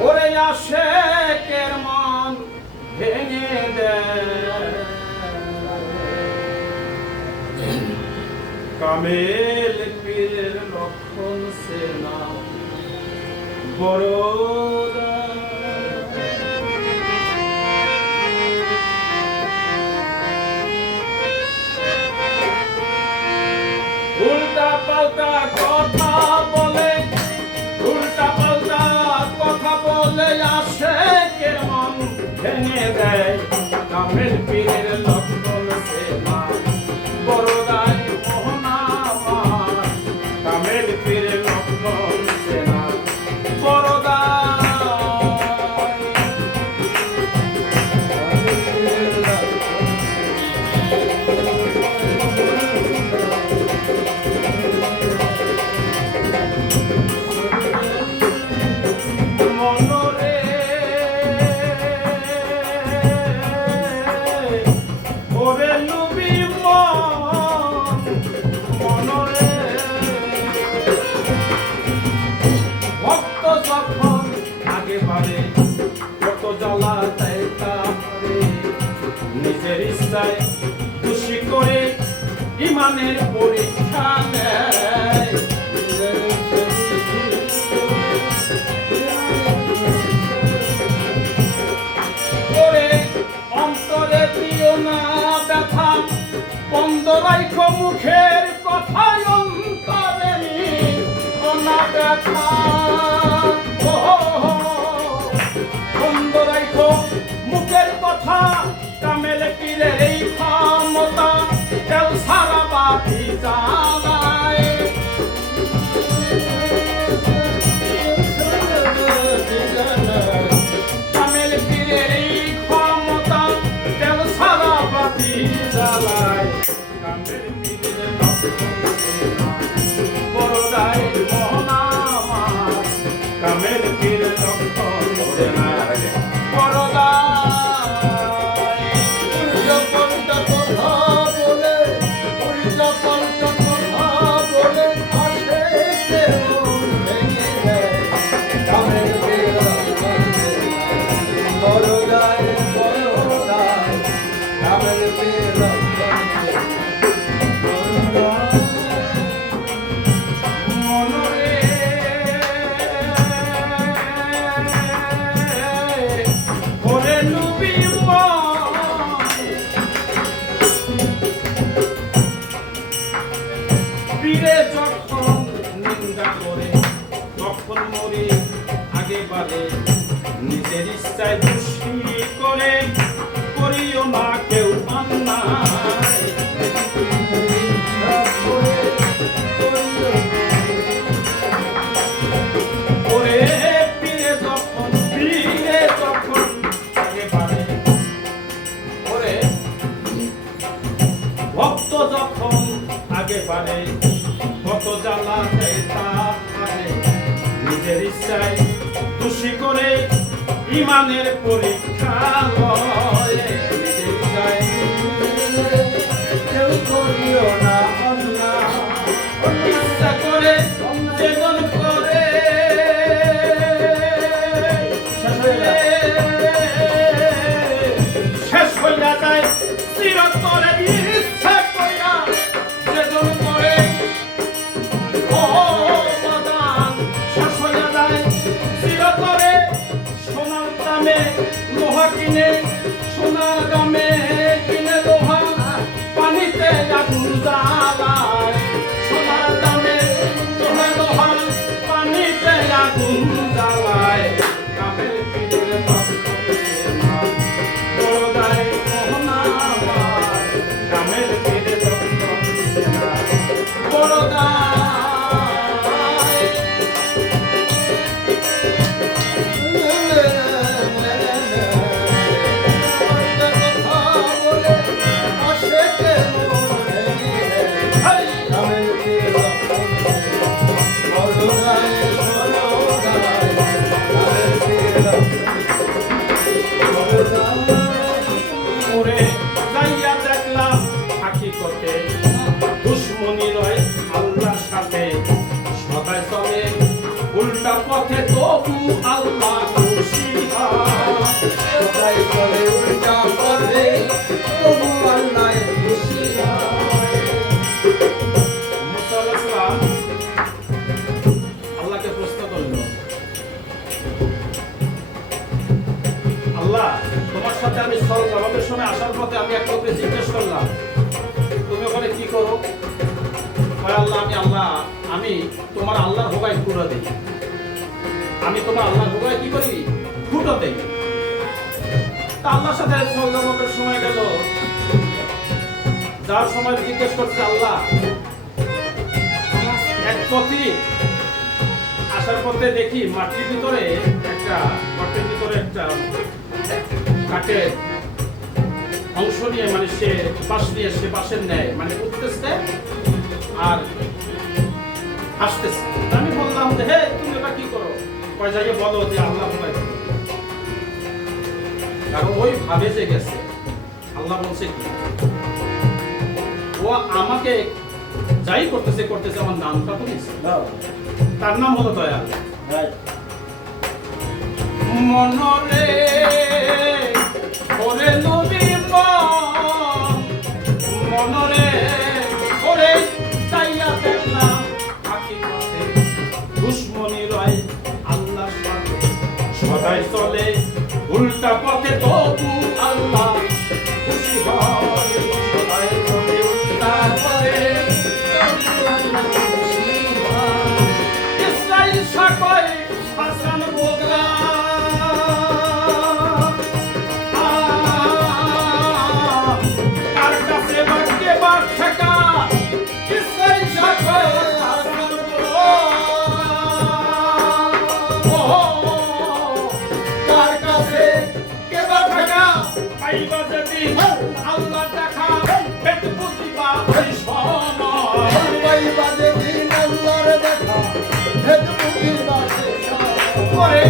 ওরে আশেকের মন ভেঙে দেয় কামেল পীরের লক্ষণ সেনা বড়দা উল্টা পাল্টা কথা বলে উল্টা পাল্টা কথা বলে আশেকের মন ভেঙে দেয় কামেল পীরের লক্ষণ সেনা বড়দাই মোহনা আমার কামেল পীরের লক্ষণ সেনা বড়দাই মনরে ওরে লুবি মনরে ভক্ত যখন আগে বাড়ে কত জ্বালা দেয় তারে নিজের ইচ্ছায় খুশি করে ইমানের পরীক্ষা নেয় ওরে অন্তরে দিও না ব্যথা বন্ধ রাখো মুখের কথায় অন্তরে নিও না ব্যথা বন্ধ রাখো মুখের কথা কামেল পীরের এই ক্ষমতা কেউ সারা বাতি জ্বালায় কামেল পীরের এই ক্ষমতা কেউ সারা বাতি জ্বালায় কামেল পীরের বড়দাই মোহনা আমার কামেল পীরের লক্ষণ সেনা বড়দাই উল্টা পাল্টা কথা বলে উল্টা পাল্টা কথা বলে আশেকের মন ভেঙে দেয় কামেল পীরের লক্ষণ সেনা বড়দাই কামেল পীরের লক্ষণ সেনা মনরে ওরে লুবি পীরে যখন নিন্দা করে তখন মরে আগে বাড়ে নিজের ইচ্ছায় দুষ্টি করে করিও না কেউ অন্যায় ওরে পীরে যখন আগে বাড়ে ওরে ভক্ত যখন আগে বাড়ে কত জ্বালা দেয় তারে নিজের ইচ্ছায় খুশি করে ইমানের পরীক্ষা লয় নিজের ইচ্ছায় কেউ করিও না অন্যায় ইচ্ছা করে যেজন করে শেষ হইয়া যায় চিরতরে ইচ্ছা কইরা যেজন করে ও বাদান শেষ হইয়া যায় চিরতরে সোনার দামে লোহা কিনে সোনার দামে কিনে লোহা পানিতে আগুন জ্বালায় সোনার দামে সোনা লোহা পানিতে আগুন জ্বালায় কামেল পীরের লক্ষণ সেনা বড়দাই মোহনা আমার কামেল পীরের লক্ষণ সেনা বড়দাই ওরে যাইয়া দেখলাম হাকিকতে দুশ্মনী রয় আল্লাহর সাথে সদায় চলে উল্টা পথে তবু আমাদের সময় আসার পথে আমি এক লোককে জিজ্ঞেস করলাম, তুমি ওখানে কি করো? কয় আল্লাহ, আমি তোমার আল্লাহর হোগায় ফুটো দিই। আমি তোমার আল্লাহর হোগায় কি করি? ফুটো দেই। তা আল্লাহর সাথে সৌজন্যের সময় গেল, যার সময় জিজ্ঞেস করছে আল্লাহ, এক পথে আসার পথে দেখি মাটির ভিতরে একটা গর্তের ভিতরে একটা কাঠের অংশ নিয়ে, মানে সে বাঁশ নিয়ে, সে বাঁশের নেয়, মানে উঠতেছে আর আসতেছে। আমি বললাম যে হে, তুমি এটা কি করো? কয় যাইয়ে বলো যে আল্লাহ ভোগাই। কারণ ওই ভাবে যে গেছে, আল্লাহ বলছে কি, ও আমাকে যাই করতেছে আমার নামটা তো নিচ্ছে, তার নাম হলো দয়াল। মনরে ওরে নবী মনরে ওরে চাইয়া দেখলাম হাকিকতে দুশ্মনী রয় আল্লাহর সাথে সদাই চলে উল্টা পথে, তবু আল্লাহ খুশি হয়। সদাই চলে উল্টা পথে, তবু আল্লাহ খুশি হয়। ইসরাইল সাকয় হাসান বগলা, কার কাছে বাক্যে বাক ঠেকা। ইসরাইল সাকয় হাসান বগলা, কার কাছে কে বাক ঠেকা। পাইবা যেদিন আল্লাহ দেখা, পেট বুঝিবা ওই সময়। পাইবা যেদিন আল্লাহর দেখা, ভেদ বুঝিবা সে সময়। ওরে